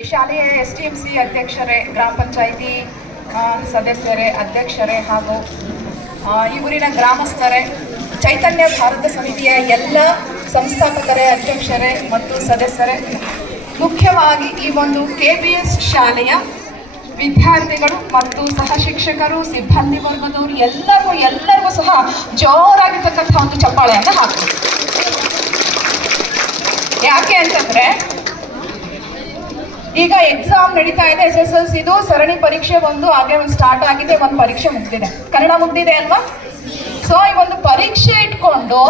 ಶಾಲೆಯ S T M C ಅಧ್ಯಕ್ಷರೇ, ಗ್ರಾಮ ಪಂಚಾಯಿತಿ ಸದಸ್ಯರೇ, ಅಧ್ಯಕ್ಷರೇ ಹಾಗೂ ಈ ಊರಿನ ಗ್ರಾಮಸ್ಥರೇ, ಚೈತನ್ಯ ಭಾರತ ಸಮಿತಿಯ ಎಲ್ಲ ಸಂಸ್ಥಾಪಕರೇ, ಅಧ್ಯಕ್ಷರೇ ಮತ್ತು ಸದಸ್ಯರೇ, ಮುಖ್ಯವಾಗಿ ಈ ಒಂದು ಕೆ ಬಿ ಎಸ್ ಶಾಲೆಯ ವಿದ್ಯಾರ್ಥಿಗಳು ಮತ್ತು ಸಹ ಶಿಕ್ಷಕರು, ಸಿಬ್ಬಂದಿ ವರ್ಗದವರು ಎಲ್ಲರಿಗೂ ಎಲ್ಲರಿಗೂ ಸಹ ಜೋರಾಗಿರ್ತಕ್ಕಂಥ ಒಂದು ಚಪ್ಪಾಳೆಯನ್ನು ಹಾಕಿ ಯಾಕೆ ಅಂತಂದ್ರೆ ಈಗ ಎಕ್ಸಾಮ್ ನಡೀತಾ ಇದೆ ಎಸ್ ಎಸ್ ಎಲ್ ಸಿದು ಸರಣಿ ಪರೀಕ್ಷೆ ಒಂದು, ಹಾಗೆ ಒಂದು ಸ್ಟಾರ್ಟ್ ಆಗಿದೆ, ಒಂದು ಪರೀಕ್ಷೆ ಮುಗ್ದಿದೆ. ಕನ್ನಡ ಮುಗ್ದಿದೆ ಅಲ್ವಾ? ಸೊ ಈ ಒಂದು ಪರೀಕ್ಷೆ ಇಟ್ಕೊಂಡು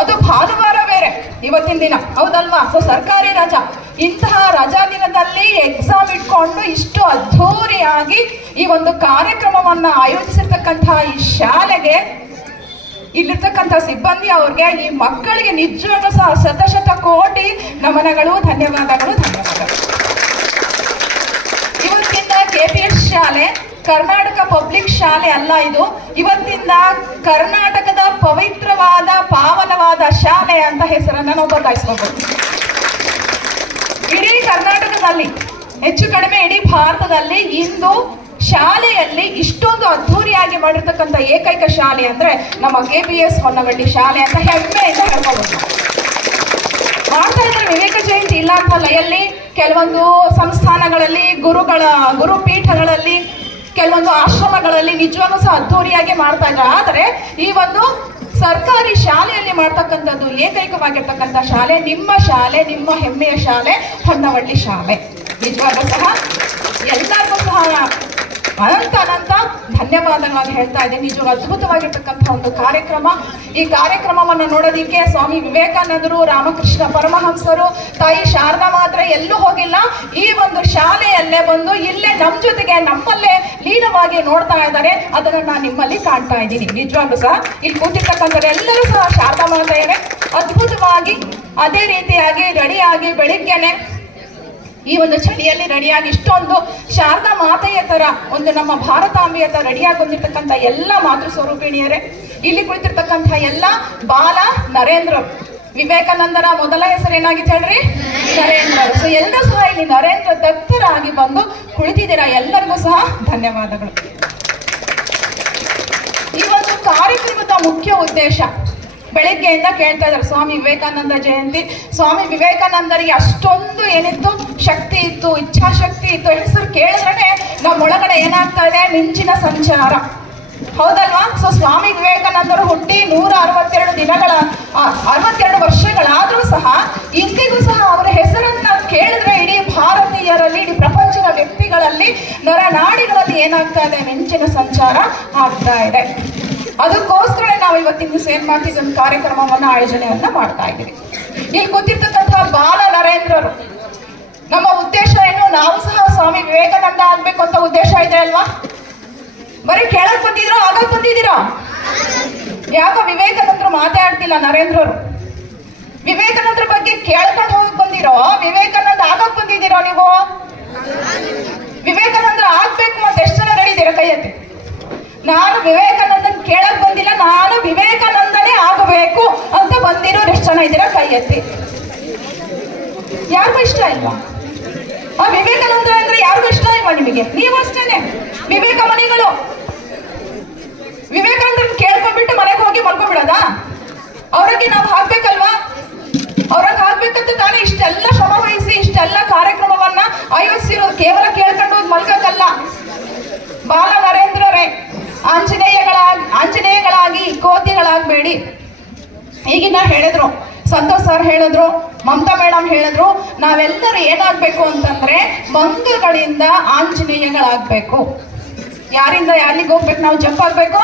ಅದು ಭಾನುವಾರ ಬೇರೆ, ಇವತ್ತಿನ ದಿನ. ಹೌದಲ್ವಾ? ಸೊ ಸರ್ಕಾರಿ ರಜಾ. ಇಂತಹ ರಜಾ ದಿನದಲ್ಲಿ ಎಕ್ಸಾಮ್ ಇಟ್ಕೊಂಡು ಇಷ್ಟು ಅದ್ಧೂರಿಯಾಗಿ ಈ ಒಂದು ಕಾರ್ಯಕ್ರಮವನ್ನ ಆಯೋಜಿಸಿರ್ತಕ್ಕಂತಹ ಈ ಶಾಲೆಗೆ, ಇಲ್ಲಿರ್ತಕ್ಕಂಥ ಸಿಬ್ಬಂದಿ ಅವ್ರಿಗೆ, ಈ ಮಕ್ಕಳಿಗೆ ನಿಜವಾಗ್ಲೂ ಸಹ ಶತಶತ ಕೋಟಿ ನಮನಗಳು, ಧನ್ಯವಾದಗಳು ಧನ್ಯವಾದಗಳು. ಕೆ ಪಿ ಎಸ್ ಶಾಲೆ, ಕರ್ನಾಟಕ ಪಬ್ಲಿಕ್ ಶಾಲೆ ಅಲ್ಲ ಇದು. ಇವತ್ತಿಂದ ಕರ್ನಾಟಕದ ಪವಿತ್ರವಾದ, ಪಾವನವಾದ ಶಾಲೆ ಅಂತ ಹೆಸರನ್ನ ನಾವು ಬದಲಾಯಿಸ್ಕೋಬಹುದು ಇಡೀ ಕರ್ನಾಟಕದಲ್ಲಿ, ಹೆಚ್ಚು ಕಡಿಮೆ ಇಡೀ ಭಾರತದಲ್ಲಿ ಇಂದು ಶಾಲೆಯಲ್ಲಿ ಇಷ್ಟೊಂದು ಅದ್ಧೂರಿಯಾಗಿ ಮಾಡಿರ್ತಕ್ಕಂಥ ಏಕೈಕ ಶಾಲೆ ಅಂದ್ರೆ ನಮ್ಮ ಕೆ ಪಿ ಎಸ್ ಹೊನ್ನವಳ್ಳಿ ಶಾಲೆ ಅಂತ ಹೆಮ್ಮೆಯಿಂದ ಹೇಳ್ಕೋಬಹುದು ಮಾಡ್ತಾ ಇದ್ರೆ ವಿವೇಕ ಜಯಂತಿ ಇಲ್ಲ ಎಲ್ಲಿ ಕೆಲವೊಂದು ಸಂಸ್ಥಾನಗಳಲ್ಲಿ, ಗುರುಗಳ, ಗುರುಪೀಠಗಳಲ್ಲಿ, ಕೆಲವೊಂದು ಆಶ್ರಮಗಳಲ್ಲಿ ನಿಜವಾಗೂ ಸಹ ಅದ್ಧೂರಿಯಾಗಿ ಮಾಡ್ತಾ ಇದ್ದಾರೆ. ಆದರೆ ಈ ಒಂದು ಸರ್ಕಾರಿ ಶಾಲೆಯಲ್ಲಿ ಮಾಡ್ತಕ್ಕಂಥದ್ದು, ಏಕೈಕವಾಗಿರ್ತಕ್ಕಂಥ ಶಾಲೆ, ನಿಮ್ಮ ಶಾಲೆ, ನಿಮ್ಮ ಹೆಮ್ಮೆಯ ಶಾಲೆ ಹೊನ್ನವಳ್ಳಿ ಶಾಲೆ. ನಿಜವಾಗೂ ಸಹ ಎಲ್ಲರಿಗೂ ಸಹ ಅನಂತ ಅನಂತ ಧನ್ಯವಾದಗಳನ್ನು ಹೇಳ್ತಾ ಇದ್ದೀನಿ. ನಿಜವಾಗ ಅದ್ಭುತವಾಗಿರ್ತಕ್ಕಂಥ ಒಂದು ಕಾರ್ಯಕ್ರಮ. ಈ ಕಾರ್ಯಕ್ರಮವನ್ನು ನೋಡೋದಿಕ್ಕೆ ಸ್ವಾಮಿ ವಿವೇಕಾನಂದರು, ರಾಮಕೃಷ್ಣ ಪರಮಹಂಸರು, ತಾಯಿ ಶಾರದಾ ಮಾತ್ರ ಎಲ್ಲೂ ಹೋಗಿಲ್ಲ. ಈ ಒಂದು ಶಾಲೆಯಲ್ಲೇ ಬಂದು ಇಲ್ಲೇ ನಮ್ಮ ಜೊತೆಗೆ ನಮ್ಮಲ್ಲೇ ಲೀನವಾಗಿ ನೋಡ್ತಾ ಇದ್ದಾರೆ. ಅದನ್ನು ನಾನು ನಿಮ್ಮಲ್ಲಿ ಕಾಣ್ತಾ ಇದ್ದೀನಿ. ನಿಜವಾಗ್ಲೂ ಸಹ ಇಲ್ಲಿ ಕೂತಿರ್ತಕ್ಕಂಥವರೆಲ್ಲರೂ ಸಹ ಶಾರದಾ ಮಾತ್ರ ಅದ್ಭುತವಾಗಿ ಅದೇ ರೀತಿಯಾಗಿ ರೆಡಿಯಾಗಿ ಬೆಳಿಗ್ಗೆನೆ ಈ ಒಂದು ಚಳಿಯಲ್ಲಿ ರೆಡಿಯಾಗಿ ಇಷ್ಟೊಂದು ಶಾರದಾ ಮಾತೆಯ ತರ ಒಂದು ನಮ್ಮ ಭಾರತಾಂಬೆಯ ತರ ರೆಡಿಯಾಗಿ ಬಂದಿರತಕ್ಕಂಥ ಎಲ್ಲ ಮಾತೃ ಸ್ವರೂಪಿಣಿಯರೇ, ಇಲ್ಲಿ ಕುಳಿತಿರ್ತಕ್ಕಂಥ ಎಲ್ಲ ಬಾಲ ನರೇಂದ್ರ ವಿವೇಕಾನಂದರ ಮೊದಲ ಹೆಸರು ಏನಾಗಿತ್ತು ಹೇಳ್ರಿ? ನರೇಂದ್ರ ಸೊ ಎಲ್ಲರೂ ಸಹ ಇಲ್ಲಿ ನರೇಂದ್ರ ದತ್ತರಾಗಿ ಬಂದು ಕುಳಿತಿದ್ದೀರಾ? ಎಲ್ಲರಿಗೂ ಸಹ ಧನ್ಯವಾದಗಳು. ಈ ಒಂದು ಕಾರ್ಯಕ್ರಮದ ಮುಖ್ಯ ಉದ್ದೇಶ ಬೆಳಿಗ್ಗೆಯಿಂದ ಕೇಳ್ತಾ ಇದ್ದಾರೆ. ಸ್ವಾಮಿ ವಿವೇಕಾನಂದ ಜಯಂತಿ. ಸ್ವಾಮಿ ವಿವೇಕಾನಂದರಿಗೆ ಅಷ್ಟೊಂದು ಏನಿತ್ತು? ಶಕ್ತಿ ಇತ್ತು, ಇಚ್ಛಾಶಕ್ತಿ ಇತ್ತು. ಹೆಸರು ಕೇಳಿದ್ರೆ ನಮ್ಮೊಳಗಡೆ ಏನಾಗ್ತಾ ಇದೆ? ಮಿಂಚಿನ ಸಂಚಾರ. ಹೌದಲ್ವಾ? ಸೊ ಸ್ವಾಮಿ ವಿವೇಕಾನಂದರು ಹುಟ್ಟಿ ನೂರ ಅರವತ್ತೆರಡು ದಿನಗಳ ಅರವತ್ತೆರಡು ವರ್ಷಗಳಾದರೂ ಸಹ ಇಂದಿಗೂ ಸಹ ಅವರ ಹೆಸರನ್ನ ಕೇಳಿದ್ರೆ ಇಡೀ ಭಾರತೀಯರಲ್ಲಿ, ಇಡೀ ಪ್ರಪಂಚದ ವ್ಯಕ್ತಿಗಳಲ್ಲಿ ನರನಾಡಿಗಳಲ್ಲಿ ಏನಾಗ್ತಾ ಇದೆ? ಮಿಂಚಿನ ಸಂಚಾರ ಆಗ್ತಾ ಇದೆ. ಅದಕ್ಕೋಸ್ಕರ ನಾವು ಇವತ್ತಿನ ದಿವಸ ಏನ್ ಮಾಡ್ತೀವಿ? ಒಂದು ಕಾರ್ಯಕ್ರಮವನ್ನ, ಆಯೋಜನೆಯನ್ನ ಮಾಡ್ತಾ ಇದ್ದೀವಿ. ಇಲ್ಲಿ ಗೊತ್ತಿರ್ತಕ್ಕಂತಹ ಬಾಲ ನರೇಂದ್ರರು, ನಮ್ಮ ಉದ್ದೇಶ ಏನು? ನಾವು ಸಹ ಸ್ವಾಮಿ ವಿವೇಕಾನಂದ ಆಗ್ಬೇಕು ಅಂತ ಉದ್ದೇಶ ಇದೆ ಅಲ್ವಾ? ಬರೀ ಕೇಳಕ್ ಬಂದಿದ್ರು ಆಗಕ್ ಬಂದಿದ್ದೀರಾ? ಯಾಕೋ ವಿವೇಕಾನಂದರು ಮಾತಾಡ್ತಿಲ್ಲ ನರೇಂದ್ರರು. ವಿವೇಕಾನಂದರ ಬಗ್ಗೆ ಕೇಳ್ಕೊಂಡು ಹೋಗಕ್ ಬಂದಿರೋ ವಿವೇಕಾನಂದ ಆಗಕ್ ಬಂದಿದ್ದೀರೋ ನೀವು ವಿವೇಕಾನಂದ್ರ ಆಗ್ಬೇಕು ಅಂತ ಎಷ್ಟು ಜನ ರೆಡಿ ಇದ್ದೀರಾ ಕೈ ಎತ್ತಿ ನಾನು ವಿವೇಕಾನಂದನ್ ಕೇಳಕ್ ಬಂದಿಲ್ಲ ನಾನು ವಿವೇಕಾನಂದನೇ ಆಗಬೇಕು ಅಂತ ಬಂದಿರೋ ಎಷ್ಟು ಜನ ಇದ್ದೀರಾ ಕೈ ಎತ್ತಿ ಯಾರಿಗೂ ಇಷ್ಟ ಇಲ್ವಾ ಆ ವಿವೇಕಾನಂದ ಅಂದ್ರೆ ಯಾರಿಗೂ ಇಷ್ಟ ಇಲ್ವಾ ನಿಮಗೆ. ನೀವು ಅಷ್ಟೇನೆ. ವಿವೇಕ ಮನೆಗಳು. ವಿವೇಕಾನಂದನ್ ಕೇಳ್ಕೊಂಡ್ಬಿಟ್ಟು ಮನೆಗೆ ಹೋಗಿ ಮಲ್ಕೊಂಡ್ಬಿಡೋದಾ? ಅವ್ರಿಗೆ ನಾವು ಹಾಕ್ಬೇಕಲ್ವಾ? ಅವ್ರಿಗೆ ಹಾಕ್ಬೇಕಂತ ತಾನೇ ಇಷ್ಟೆಲ್ಲ ಶ್ರಮ ವಹಿಸಿ, ಇಷ್ಟೆಲ್ಲ ಕಾರ್ಯಕ್ರಮವನ್ನ ಆಯೋಜಿಸಿರೋದು ಕೇವಲ ಕೇಳ್ಕೊಂಡು ಹೋಗಿ ಮಲ್ಕಕ್ಕಲ್ಲ ಬಾಲ ನರೇಂದ್ರರೇ, ಆಂಜನೇಯಗಳಾಗಿ ಆಂಜನೇಯಗಳಾಗಿ, ಕೋತಿಗಳಾಗಬೇಡಿ. ಈಗಿನ ಹೇಳಿದ್ರು. ಸಂತೋಷ್ ಸರ್ ಹೇಳಿದ್ರು, ಮಮತಾ ಮೇಡಮ್ ಹೇಳಿದ್ರು, ನಾವೆಲ್ಲರೂ ಏನಾಗಬೇಕು ಅಂತಂದ್ರೆ ಮಂಗಗಳಿಂದ ಆಂಜನೇಯಗಳಾಗಬೇಕು. ಯಾರಿಂದ ಯಾರಿಗೆ ಹೋಗ್ಬೇಕು ನಾವು ಜಂಪ್ ಆಗಬೇಕು?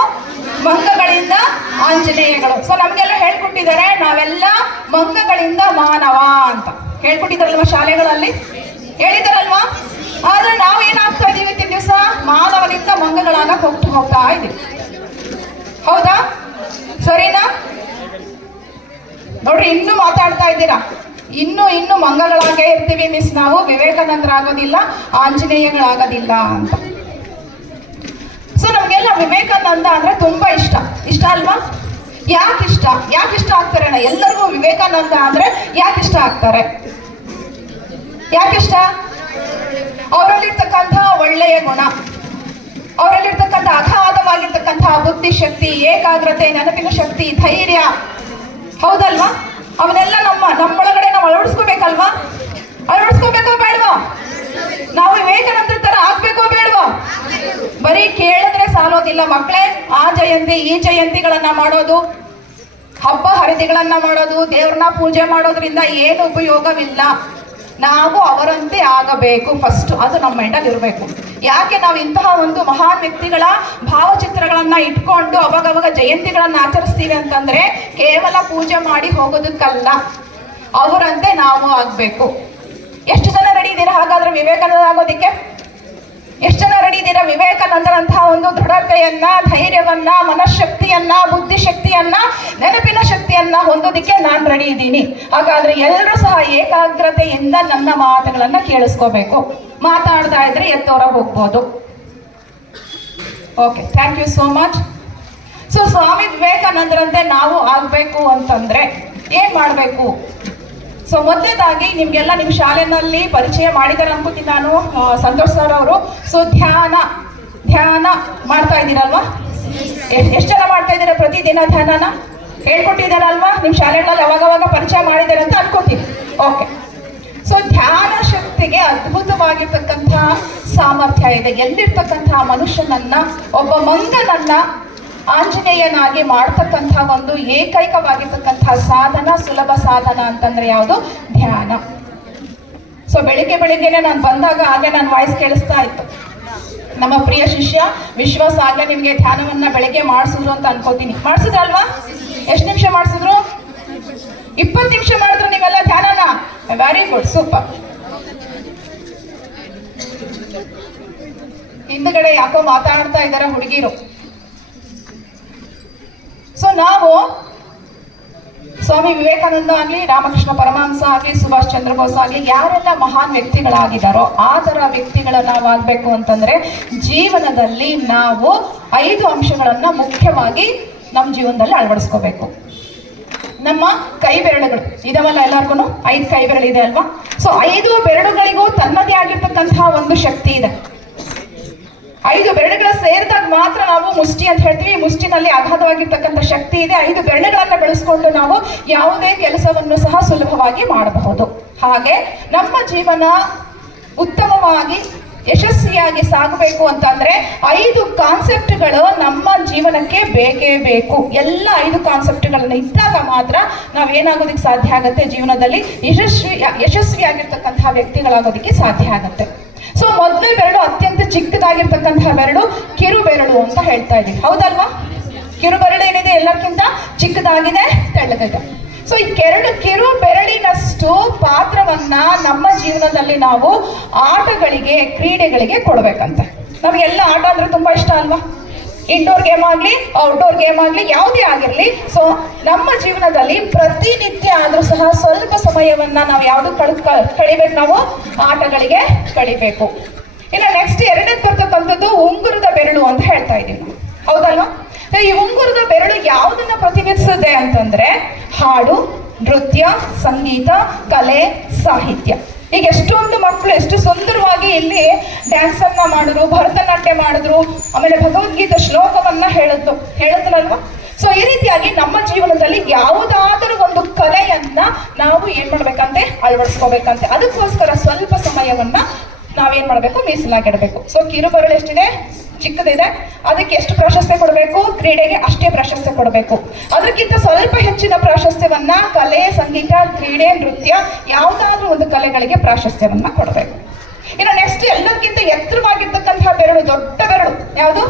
ಮಂಗಗಳಿಂದ ಆಂಜನೇಯಗಳು. ಸೊ ನಮಗೆಲ್ಲ ಹೇಳ್ಕೊಟ್ಟಿದ್ದಾರೆ, ನಾವೆಲ್ಲ ಮಂಗಗಳಿಂದ ಮಾನವ ಅಂತ. ಹೇಳ್ಕೊಟ್ಟಿದ್ದಾರಲ್ವಾ ಶಾಲೆಗಳಲ್ಲಿ? ಹೇಳಿದಾರಲ್ವಾ ಆದ್ರೆ ನಾವು ಏನಾಗ್ತಾ ಇದೀವಿ ಇವತ್ತಿನ ದಿವಸ? ಮಾನವನಿಂದ ಮಂಗಗಳಾಗ ಹೋಗ್ತಾ ಹೋಗ್ತಾ ಇದೀವಿ. ಹೌದಾ? ಸರಿನಾ? ನೋಡ್ರಿ, ಇನ್ನೂ ಮಾತಾಡ್ತಾ ಇದ್ದೀರಾ? ಇನ್ನು ಇನ್ನು ಮಂಗಗಳಾಗೇ ಇರ್ತೀವಿ ಮಿಸ್ ನಾವು. ವಿವೇಕಾನಂದರಾಗೋದಿಲ್ಲ, ಆಂಜನೇಯಗಳಾಗೋದಿಲ್ಲ ಅಂತ. ಸೊ ನಮಗೆಲ್ಲ ವಿವೇಕಾನಂದ ಅಂದ್ರೆ ತುಂಬಾ ಇಷ್ಟ. ಇಷ್ಟ ಅಲ್ವಾ? ಯಾಕೆ ಇಷ್ಟ? ಯಾಕೆ ಇಷ್ಟ ಆಗ್ತಾರೆ ಅಣ್ಣ? ಎಲ್ಲರಿಗೂ ವಿವೇಕಾನಂದ ಅಂದ್ರೆ ಯಾಕೆ ಇಷ್ಟ ಆಗ್ತಾರೆ? ಯಾಕೆ ಇಷ್ಟ? ಅವರಲ್ಲಿರ್ತಕ್ಕಂಥ ಒಳ್ಳೆಯ ಗುಣ. ಅವರಲ್ಲಿರ್ತಕ್ಕಂಥ ಅಗಾಧವಾಗಿರ್ತಕ್ಕಂಥ ಬುದ್ಧಿಶಕ್ತಿ, ಏಕಾಗ್ರತೆ, ನೆನಪಿನ ಶಕ್ತಿ, ಧೈರ್ಯ. ಹೌದಲ್ವಾ? ಅವನ್ನೆಲ್ಲ ನಮ್ಮ ನಮ್ಮೊಳಗಡೆ ನಾವು ಅಳವಡಿಸ್ಕೋಬೇಕಲ್ವಾ? ಅಳವಡಿಸ್ಕೋಬೇಕೋ ಬೇಡವಾ? ನಾವು ವಿವೇಕಾನಂದ ತರ ಆಗ್ಬೇಕೋ ಬೇಡವಾ? ಬರೀ ಕೇಳಿದ್ರೆ ಸಾಲೋದಿಲ್ಲ ಮಕ್ಕಳೇ, ಆ ಜಯಂತಿ, ಈ ಜಯಂತಿಗಳನ್ನ ಮಾಡೋದು, ಹಬ್ಬ ಹರಿದಿಗಳನ್ನ ಮಾಡೋದು, ದೇವ್ರನ್ನ ಪೂಜೆ ಮಾಡೋದ್ರಿಂದ ಏನು ಉಪಯೋಗವಿಲ್ಲ. ನಾವು ಅವರಂತೆ ಆಗಬೇಕು ಫಸ್ಟ್ ಅದು ನಮ್ಮ ಮೈಂಡಲ್ಲಿ ಇರಬೇಕು. ಯಾಕೆ ನಾವು ಇಂತಹ ಒಂದು ಮಹಾನ್ ವ್ಯಕ್ತಿಗಳ ಭಾವಚಿತ್ರಗಳನ್ನು ಇಟ್ಕೊಂಡು ಅವಾಗವಾಗ ಜಯಂತಿಗಳನ್ನ ಆಚರಿಸ್ತೀವಿ ಅಂತಂದ್ರೆ ಕೇವಲ ಪೂಜೆ ಮಾಡಿ ಹೋಗೋದಕ್ಕಲ್ಲ. ಅವರಂತೆ ನಾವು ಆಗಬೇಕು. ಎಷ್ಟು ಜನ ರೆಡಿ ಇದ್ದೀರಾ? ಹಾಗಾದ್ರೆ ವಿವೇಕಾನಂದ ಆಗೋದಿಕ್ಕೆ? ಎಷ್ಟು ಜನ ರೆಡಿ ಇದ್ದೀರಾ? ವಿವೇಕಾನಂದರಂತಹ ಒಂದು ದೃಢತೆಯನ್ನ, ಧೈರ್ಯವನ್ನ, ಮನಃಶಕ್ತಿಯನ್ನ, ಬುದ್ಧಿಶಕ್ತಿಯನ್ನ, ನೆನಪಿನ ಶಕ್ತಿಯನ್ನ ಹೊಂದೋದಿಕ್ಕೆ ನಾನು ರೆಡಿ ಇದ್ದೀನಿ. ಹಾಗಾದ್ರೆ ಎಲ್ಲರೂ ಸಹ ಏಕಾಗ್ರತೆಯಿಂದ ನನ್ನ ಮಾತುಗಳನ್ನ ಕೇಳಿಸ್ಕೋಬೇಕು. ಮಾತಾಡ್ತಾ ಇದ್ರೆ ಎತ್ತೋರ ಹೋಗ್ಬೋದು. Okay thank you so much so Swami ವಿವೇಕಾನಂದರಂತೆ ನಾವು ಆಗಬೇಕು ಅಂತಂದ್ರೆ ಏನ್ ಮಾಡಬೇಕು? ಸೊ ಮೊದಲನೇದಾಗಿ ನಿಮ್ಗೆಲ್ಲ ನಿಮ್ಮ ಶಾಲೆನಲ್ಲಿ ಪರಿಚಯ ಮಾಡಿದ್ದಾರೆ ಅನ್ಕೋತೀನಿ ನಾನು ಸಂತೋಷ್ ಸರ್ ಅವರು. ಸೊ ಧ್ಯಾನ ಧ್ಯಾನ ಮಾಡ್ತಾ ಇದ್ದೀರಲ್ವಾ? ಎಷ್ಟು ಜನ ಮಾಡ್ತಾ ಇದ್ದೀರಾ ಪ್ರತಿದಿನ ಧ್ಯಾನನ? ಹೇಳ್ಕೊಟ್ಟಿದ್ದಾರಲ್ವಾ? ನಿಮ್ಮ ಶಾಲೆಗಳಲ್ಲಿ ಅವಾಗವಾಗ ಪರಿಚಯ ಮಾಡಿದ್ದಾರೆ ಅಂತ ಅನ್ಕೋತೀನಿ. ಓಕೆ ಸೊ ಧ್ಯಾನ ಶಕ್ತಿಗೆ ಅದ್ಭುತವಾಗಿರ್ತಕ್ಕಂತಹ ಸಾಮರ್ಥ್ಯ ಇದೆ. ಎಲ್ಲಿರ್ತಕ್ಕಂತಹ ಮನುಷ್ಯನನ್ನ, ಒಬ್ಬ ಮಂಗನನ್ನ ಆಂಜನೇಯನಾಗಿ ಮಾಡ್ತಕ್ಕಂಥ ಒಂದು ಏಕೈಕವಾಗಿರ್ತಕ್ಕಂತಹ ಸಾಧನ, ಸುಲಭ ಸಾಧನ ಅಂತಂದ್ರೆ ಯಾವುದು? ಧ್ಯಾನ. ಸೊ ಬೆಳಿಗ್ಗೆ ಬೆಳಿಗ್ಗೆನೆ ನಾನು ಬಂದಾಗ ಹಾಗೆ ನಾನು ವಾಯ್ಸ್ ಕೇಳಿಸ್ತಾ ಇತ್ತು. ನಮ್ಮ ಪ್ರಿಯ ಶಿಷ್ಯ, ವಿಶ್ವಾಸ ಆಗ ನಿಮಗೆ ಧ್ಯಾನವನ್ನ ಬೆಳಿಗ್ಗೆ ಮಾಡಿಸಿದ್ರು ಅಂತ ಅನ್ಕೋತೀನಿ. ಮಾಡಿಸಿದ್ರಲ್ವಾ? ಎಷ್ಟು ನಿಮಿಷ ಮಾಡಿಸಿದ್ರು? ಇಪ್ಪತ್ತು ನಿಮಿಷ ಮಾಡಿದ್ರು ನೀವೆಲ್ಲ ಧ್ಯಾನನ? ವೆರಿ ಗುಡ್ ಸೂಪರ್ ಹಿಂದ್ಗಡೆ ಯಾಕೋ ಮಾತಾಡ್ತಾ ಇದ್ದಾರೆ ಹುಡುಗಿರು. ಸೊ ನಾವು ಸ್ವಾಮಿ ವಿವೇಕಾನಂದ ಆಗಲಿ, ರಾಮಕೃಷ್ಣ ಪರಮಹಂಸ ಆಗಲಿ, ಸುಭಾಷ್ ಚಂದ್ರ ಬೋಸ್ ಆಗಲಿ, ಯಾರೆಲ್ಲ ಮಹಾನ್ ವ್ಯಕ್ತಿಗಳಾಗಿದ್ದಾರೋ, ಆ ಥರ ವ್ಯಕ್ತಿಗಳ ನಾವಾಗಬೇಕು ಅಂತಂದ್ರೆ ಜೀವನದಲ್ಲಿ ನಾವು ಐದು ಅಂಶಗಳನ್ನು ಮುಖ್ಯವಾಗಿ ನಮ್ಮ ಜೀವನದಲ್ಲಿ ಅಳವಡಿಸ್ಕೋಬೇಕು. ನಮ್ಮ ಕೈ ಬೆರಳುಗಳು ಇದಾವಲ್ಲ ಎಲ್ಲರಿಗೂ ಐದು ಕೈ ಬೆರಳಿದೆ ಅಲ್ವಾ? ಸೊ ಐದು ಬೆರಳುಗಳಿಗೂ ತನ್ನದೇ ಆಗಿರ್ತಕ್ಕಂತಹ ಒಂದು ಶಕ್ತಿ ಇದೆ. ಐದು ಬೆರಳುಗಳ ಸೇರಿದಾಗ ಮಾತ್ರ ನಾವು ಮುಷ್ಟಿ ಅಂತ ಹೇಳ್ತೀವಿ. ಮುಷ್ಟಿನಲ್ಲಿ ಅಗಾಧವಾಗಿರ್ತಕ್ಕಂಥ ಶಕ್ತಿ ಇದೆ. ಐದು ಬೆರಳುಗಳನ್ನು ಬೆಳೆಸ್ಕೊಂಡು ನಾವು ಯಾವುದೇ ಕೆಲಸವನ್ನು ಸಹ ಸುಲಭವಾಗಿ ಮಾಡಬಹುದು. ಹಾಗೆ ನಮ್ಮ ಜೀವನ ಉತ್ತಮವಾಗಿ, ಯಶಸ್ವಿಯಾಗಿ ಸಾಗಬೇಕು ಅಂತಂದ್ರೆ ಐದು ಕಾನ್ಸೆಪ್ಟ್ಗಳು ನಮ್ಮ ಜೀವನಕ್ಕೆ ಬೇಕೇ ಬೇಕು. ಎಲ್ಲ ಐದು ಕಾನ್ಸೆಪ್ಟ್ಗಳನ್ನ ಇದ್ದಾಗ ಮಾತ್ರ ನಾವೇನಾಗೋದಕ್ಕೆ ಸಾಧ್ಯ ಆಗುತ್ತೆ? ಜೀವನದಲ್ಲಿ ಯಶಸ್ವಿ ಯಶಸ್ವಿಯಾಗಿರ್ತಕ್ಕಂತಹ ವ್ಯಕ್ತಿಗಳಾಗೋದಕ್ಕೆ ಸಾಧ್ಯ ಆಗುತ್ತೆ. ಸೊ ಮೊದಲನೇ ಬೆರಳು ಅತ್ಯಂತ ಚಿಕ್ಕದಾಗಿರ್ತಕ್ಕಂತಹ ಬೆರಳು ಕಿರು ಬೆರಳು ಅಂತ ಹೇಳ್ತಾ ಇದ್ದೀವಿ. ಹೌದಲ್ವಾ? ಕಿರು ಬೆರಳು ಏನಿದೆ ಎಲ್ಲಕ್ಕಿಂತ ಚಿಕ್ಕದಾಗಿದೆ, ತೆಳ್ಳಗಿದೆ. ಸೊ ಈ ಕೆರಳು ಕಿರು ಬೆರಳಿನಷ್ಟು ಪಾತ್ರವನ್ನ ನಮ್ಮ ಜೀವನದಲ್ಲಿ ನಾವು ಆಟಗಳಿಗೆ, ಕ್ರೀಡೆಗಳಿಗೆ ಕೊಡ್ಬೇಕಂತೆ. ನಮಗೆಲ್ಲ ಆಟ ಅಂದ್ರೆ ತುಂಬಾ ಇಷ್ಟ ಅಲ್ವಾ? ಇಂಡೋರ್ ಗೇಮ್ ಆಗಲಿ ಔಟ್ಡೋರ್ ಗೇಮ್ ಆಗಲಿ ಯಾವುದೇ ಆಗಿರಲಿ ಸೊ ನಮ್ಮ ಜೀವನದಲ್ಲಿ ಪ್ರತಿನಿತ್ಯ ಆದರೂ ಸಹ ಸ್ವಲ್ಪ ಸಮಯವನ್ನ ನಾವು ಯಾವುದು ಕಳ್ ಕಳಿಬೇಕು ನಾವು, ಆಟಗಳಿಗೆ ಕಳಿಬೇಕು. ಇನ್ನು ನೆಕ್ಸ್ಟ್ ಎರಡನೇ ಬರ್ತಕ್ಕಂಥದ್ದು ಉಂಗುರದ ಬೆರಳು ಅಂತ ಹೇಳ್ತಾ ಇದ್ದೀವಿ ಹೌದಲ್ವಾ? ಈ ಉಂಗುರದ ಬೆರಳು ಯಾವುದನ್ನ ಪ್ರತಿನಿಧಿಸುತ್ತೆ ಅಂತಂದ್ರೆ ಹಾಡು, ನೃತ್ಯ, ಸಂಗೀತ, ಕಲೆ, ಸಾಹಿತ್ಯ. ಈಗ ಎಷ್ಟೊಂದು ಮಕ್ಕಳು ಎಷ್ಟು ಸುಂದರವಾಗಿ ಇಲ್ಲಿ ಡ್ಯಾನ್ಸ್ ಅನ್ನ ಮಾಡಿದ್ರು, ಭರತನಾಟ್ಯ ಮಾಡಿದ್ರು, ಆಮೇಲೆ ಭಗವದ್ಗೀತೆ ಶ್ಲೋಕವನ್ನ ಹೇಳಿದ್ರು ಹೇಳಿದ್ರಲ್ವಾ ಸೊ ಈ ರೀತಿಯಾಗಿ ನಮ್ಮ ಜೀವನದಲ್ಲಿ ಯಾವುದಾದರೂ ಒಂದು ಕಲೆಯನ್ನ ನಾವು ಏನ್ ಮಾಡ್ಬೇಕಂತೆ? ಅಳವಡಿಸ್ಕೋಬೇಕಂತೆ. ಅದಕ್ಕೋಸ್ಕರ ಸ್ವಲ್ಪ ಸಮಯವನ್ನ ನಾವೇನ್ ಮಾಡ್ಬೇಕು? ಮೀಸಲಾಗಿಡಬೇಕು. ಸೊ ಕಿರುಬರಳು ಎಷ್ಟಿದೆ? ಚಿಕ್ಕದಿದೆ. ಅದಕ್ಕೆ ಎಷ್ಟು ಪ್ರಾಶಸ್ತ್ಯ ಕೊಡಬೇಕು? ಕ್ರೀಡೆಗೆ ಅಷ್ಟೇ ಪ್ರಾಶಸ್ತ್ಯ ಕೊಡಬೇಕು. ಅದಕ್ಕಿಂತ ಸ್ವಲ್ಪ ಹೆಚ್ಚಿನ ಪ್ರಾಶಸ್ತ್ಯವನ್ನ ಕಲೆ, ಸಂಗೀತ, ಕ್ರೀಡೆ, ನೃತ್ಯ ಯಾವುದಾದ್ರೂ ಒಂದು ಕಲೆಗಳಿಗೆ ಪ್ರಾಶಸ್ತ್ಯವನ್ನ ಕೊಡಬೇಕು. ಇನ್ನು ನೆಕ್ಸ್ಟ್ ಎಲ್ಲದಕ್ಕಿಂತ ಎತ್ತರವಾಗಿರ್ತಕ್ಕಂತಹ ಬೆರಳು, ದೊಡ್ಡ ಬೆರಳು ಯಾವುದು?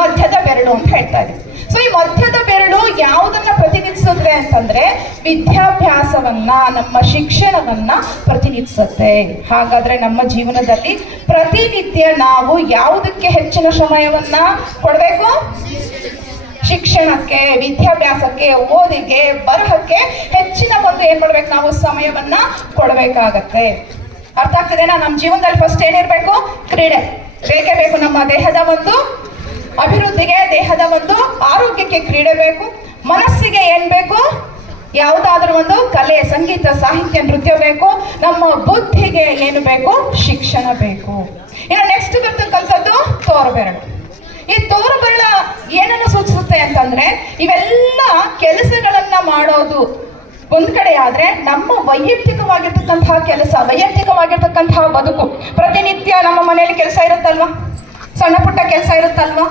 ಮಧ್ಯದ ಬೆರಳು ಅಂತ ಹೇಳ್ತಾ ಇದ್ದೀವಿ ಸೊ ಈ ಮಧ್ಯದ ಬೆರಳು ಯಾವುದನ್ನ ಪ್ರತಿನಿಧಿಸುತ್ತೆ ಅಂತಂದ್ರೆ ವಿದ್ಯಾಭ್ಯಾಸವನ್ನ, ನಮ್ಮ ಶಿಕ್ಷಣವನ್ನ ಪ್ರತಿನಿಧಿಸುತ್ತೆ. ಹಾಗಾದ್ರೆ ನಮ್ಮ ಜೀವನದಲ್ಲಿ ಪ್ರತಿನಿತ್ಯ ನಾವು ಯಾವುದಕ್ಕೆ ಹೆಚ್ಚಿನ ಸಮಯವನ್ನ ಕೊಡಬೇಕು? ಶಿಕ್ಷಣಕ್ಕೆ, ವಿದ್ಯಾಭ್ಯಾಸಕ್ಕೆ, ಓದಿಗೆ, ಬರಹಕ್ಕೆ ಹೆಚ್ಚಿನ ಒಂದು ಏನ್ ಮಾಡ್ಬೇಕು ನಾವು ಸಮಯವನ್ನ ಕೊಡಬೇಕಾಗತ್ತೆ. ಅರ್ಥ ಆಗ್ತದೇನಾ? ನಮ್ಮ ಜೀವನದಲ್ಲಿ ಫಸ್ಟ್ ಏನಿರ್ಬೇಕು ಕ್ರೀಡೆ. ಬೇಕೇ ಬೇಕು ನಮ್ಮ ದೇಹದ ಒಂದು ಅಭಿವೃದ್ಧಿಗೆ ದೇಹದ ಒಂದು ಆರೋಗ್ಯಕ್ಕೆ ಕ್ರೀಡೆ ಬೇಕು, ಮನಸ್ಸಿಗೆ ಏನ್ ಬೇಕು? ಯಾವುದಾದ್ರೂ ಒಂದು ಕಲೆ, ಸಂಗೀತ, ಸಾಹಿತ್ಯ, ನೃತ್ಯ ಬೇಕು, ನಮ್ಮ ಬುದ್ಧಿಗೆ ಏನು ಬೇಕು? ಶಿಕ್ಷಣ ಬೇಕು. ಇನ್ನು ನೆಕ್ಸ್ಟ್ ಬರ್ತಕ್ಕಂಥದ್ದು ತೋರು ಬೆರಳು ಈ ತೋರುಬೆರಳ ಏನನ್ನು ಸೂಚಿಸುತ್ತೆ ಅಂತಂದ್ರೆ, ಇವೆಲ್ಲ ಕೆಲಸಗಳನ್ನ ಮಾಡೋದು ಒಂದ್ ಕಡೆ ಆದ್ರೆ ನಮ್ಮ ವೈಯಕ್ತಿಕವಾಗಿರ್ತಕ್ಕಂತಹ ಕೆಲಸ, ವೈಯಕ್ತಿಕವಾಗಿರ್ತಕ್ಕಂತಹ ಬದುಕು. ಪ್ರತಿನಿತ್ಯ ನಮ್ಮ ಮನೆಯಲ್ಲಿ ಕೆಲಸ ಇರುತ್ತಲ್ವಾ? ಸಣ್ಣ ಪುಟ್ಟ ಕೆಲಸ ಇರುತ್ತಲ್ವಾ?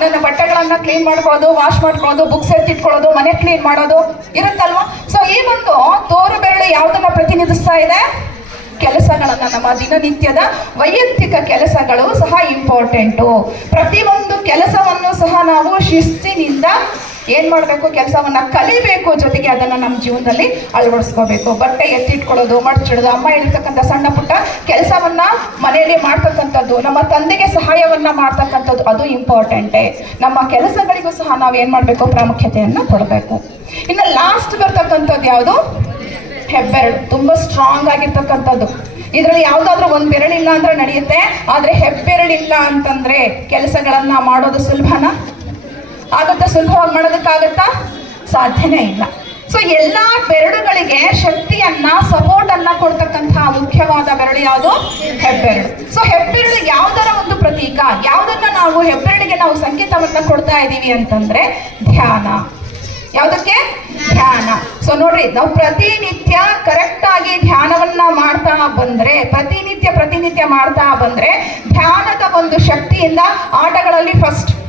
ನನ್ನ ಬಟ್ಟೆಗಳನ್ನ ಕ್ಲೀನ್ ಮಾಡ್ಕೊಳ್ಳೋದು ವಾಶ್ ಮಾಡ್ಕೊಳ್ಳೋದು ಬುಕ್ಸ್ ಎತ್ತಿಟ್ಕೊಳ್ಳೋದು ಮನೆ ಕ್ಲೀನ್ ಮಾಡೋದು ಇರುತ್ತಲ್ವಾ? ಸೊ ಈ ಒಂದು ತೋರು ಬೆರಳು ಯಾವುದನ್ನ ಪ್ರತಿನಿಧಿಸ್ತಾ ಇದೆ? ಕೆಲಸಗಳನ್ನ ನಮ್ಮ ದಿನನಿತ್ಯದ ವೈಯಕ್ತಿಕ ಕೆಲಸಗಳು ಸಹ ಇಂಪಾರ್ಟೆಂಟು ಪ್ರತಿಯೊಂದು ಕೆಲಸವನ್ನು ಸಹ ನಾವು ಶಿಸ್ತಿನಿಂದ ಏನ್ ಮಾಡಬೇಕು? ಕೆಲಸವನ್ನ ಕಲಿಬೇಕು. ಜೊತೆಗೆ ಅದನ್ನ ನಮ್ಮ ಜೀವನದಲ್ಲಿ ಅಳವಡಿಸ್ಕೋಬೇಕು. ಬಟ್ಟೆ ಎತ್ತಿಟ್ಕೊಳ್ಳೋದು ಮಡ್ಚಿಡೋದು ಅಮ್ಮ ಹೇಳಿರ್ತಕ್ಕಂಥ ಸಣ್ಣ ಪುಟ್ಟ ಕೆಲಸವನ್ನ ಮನೆಯಲ್ಲಿ ಮಾಡ್ತಕ್ಕಂಥದ್ದು, ನಮ್ಮ ತಂದೆಗೆ ಸಹಾಯವನ್ನ ಮಾಡ್ತಕ್ಕಂಥದ್ದು, ಅದು ಇಂಪಾರ್ಟೆಂಟೇ. ನಮ್ಮ ಕೆಲಸಗಳಿಗೂ ಸಹ ನಾವು ಏನು ಮಾಡಬೇಕು? ಪ್ರಾಮುಖ್ಯತೆಯನ್ನು ಕೊಡಬೇಕು. ಇನ್ನು ಲಾಸ್ಟ್ ಬರ್ತಕ್ಕಂಥದ್ದು ಯಾವುದು? ಹೆಬ್ಬೆರಳು. ತುಂಬ ಸ್ಟ್ರಾಂಗ್ ಆಗಿರ್ತಕ್ಕಂಥದ್ದು. ಇದರಲ್ಲಿ ಯಾವುದಾದ್ರೂ ಒಂದು ಬೆರಳಿಲ್ಲ ಅಂದ್ರೆ ನಡೆಯುತ್ತೆ. ಆದರೆ ಹೆಬ್ಬೆರಳಿಲ್ಲ ಅಂತಂದ್ರೆ ಕೆಲಸಗಳನ್ನ ಮಾಡೋದು ಸುಲಭನಾ? ಆಗುತ್ತಾ? ಸುಲಭವಾಗಿ ಮಾಡೋದಕ್ಕಾಗತ್ತಾ? ಸಾಧ್ಯನೇ ಇಲ್ಲ. ಸೊ ಎಲ್ಲ ಬೆರಳುಗಳಿಗೆ ಶಕ್ತಿಯನ್ನ ಸಪೋರ್ಟ್ ಅನ್ನ ಕೊಡ್ತಕ್ಕಂತಹ ಮುಖ್ಯವಾದ ಬೆರಳು ಯಾವುದು? ಹೆಬ್ಬೆರಳು. ಸೊ ಹೆಬ್ಬೆರಳು ಯಾವುದರ ಒಂದು ಪ್ರತೀಕ? ಯಾವುದನ್ನ ನಾವು ಹೆಬ್ಬೆರಳಿಗೆ ನಾವು ಸಂಕೇತವನ್ನ ಕೊಡ್ತಾ ಇದ್ದೀವಿ ಅಂತಂದ್ರೆ ಧ್ಯಾನ. ಯಾವುದಕ್ಕೆ? ಧ್ಯಾನ. ಸೊ ನೋಡ್ರಿ, ನಾವು ಪ್ರತಿನಿತ್ಯ ಕರೆಕ್ಟ್ ಆಗಿ ಧ್ಯಾನವನ್ನ ಮಾಡ್ತಾ ಬಂದ್ರೆ, ಪ್ರತಿನಿತ್ಯ ಪ್ರತಿನಿತ್ಯ ಮಾಡ್ತಾ ಬಂದ್ರೆ, ಧ್ಯಾನದ ಒಂದು ಶಕ್ತಿಯಿಂದ ಆಟಗಳಲ್ಲಿ ಫಸ್ಟ್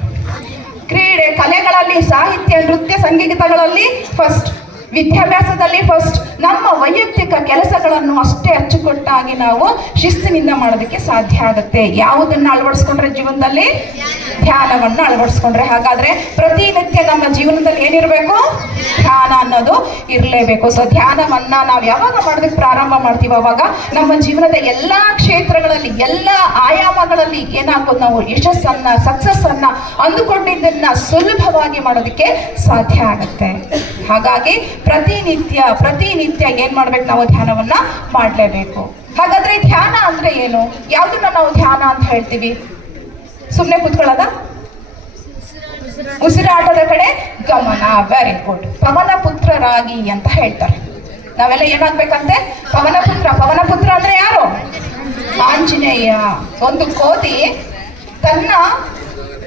ಕ್ರೀಡೆ ಕಲೆಗಳಲ್ಲಿ ಸಾಹಿತ್ಯ ನೃತ್ಯ ಸಂಗೀತಗಳಲ್ಲಿ ಫಸ್ಟ್ ವಿದ್ಯಾಭ್ಯಾಸದಲ್ಲಿ ಫಸ್ಟ್ ನಮ್ಮ ವೈಯಕ್ತಿಕ ಕೆಲಸಗಳನ್ನು ಅಷ್ಟೇ ಅಚ್ಚುಕಟ್ಟಾಗಿ ನಾವು ಶಿಸ್ತಿನಿಂದ ಮಾಡೋದಕ್ಕೆ ಸಾಧ್ಯ ಆಗುತ್ತೆ. ಯಾವುದನ್ನು ಅಳವಡಿಸ್ಕೊಂಡ್ರೆ ಜೀವನದಲ್ಲಿ? ಧ್ಯಾನವನ್ನು ಅಳವಡಿಸ್ಕೊಂಡ್ರೆ. ಹಾಗಾದ್ರೆ ಪ್ರತಿನಿತ್ಯ ನಮ್ಮ ಜೀವನದಲ್ಲಿ ಏನಿರಬೇಕು? ಧ್ಯಾನ ಅನ್ನೋದು ಇರಲೇಬೇಕು. ಸೊ ಧ್ಯಾನವನ್ನ ನಾವು ಯಾವಾಗ ಮಾಡೋದಕ್ಕೆ ಪ್ರಾರಂಭ ಮಾಡ್ತೀವಿ ಅವಾಗ ನಮ್ಮ ಜೀವನದ ಎಲ್ಲ ಕ್ಷೇತ್ರಗಳಲ್ಲಿ, ಎಲ್ಲ ಆಯಾಮಗಳಲ್ಲಿ ಏನಾಗೋದು ನಾವು ಯಶಸ್ಸನ್ನ ಸಕ್ಸಸ್ ಅನ್ನ ಅಂದುಕೊಂಡಿದ್ದನ್ನ ಸುಲಭವಾಗಿ ಮಾಡೋದಕ್ಕೆ ಸಾಧ್ಯ ಆಗುತ್ತೆ. ಹಾಗಾಗಿ ಪ್ರತಿನಿತ್ಯ ಪ್ರತಿನಿತ್ಯ ಏನ್ ಮಾಡ್ಬೇಕು ನಾವು ಧ್ಯಾನವನ್ನ ಮಾಡಲೇಬೇಕು. ಹಾಗಾದ್ರೆ ಧ್ಯಾನ ಅಂದ್ರೆ ಏನು? ಯಾವ್ದನ್ನ ನಾವು ಧ್ಯಾನ ಅಂತ ಹೇಳ್ತೀವಿ? ಸುಮ್ಮನೆ ಕೂತ್ಕೊಳ್ಳೋದ? ಉಸಿರಾಟದ ಕಡೆ ಗಮನ ವೆರಿ ಗುಡ್ ಪವನ ಪುತ್ರರಾಗಿ ಅಂತ ಹೇಳ್ತಾರೆ. ನಾವೆಲ್ಲ ಏನಾಗ್ಬೇಕಂತೆ? ಪವನ ಪುತ್ರ ಪವನ ಪುತ್ರ ಅಂದ್ರೆ ಯಾರು? ಆಂಜನೇಯ. ಒಂದು ಕೋತಿ ತನ್ನ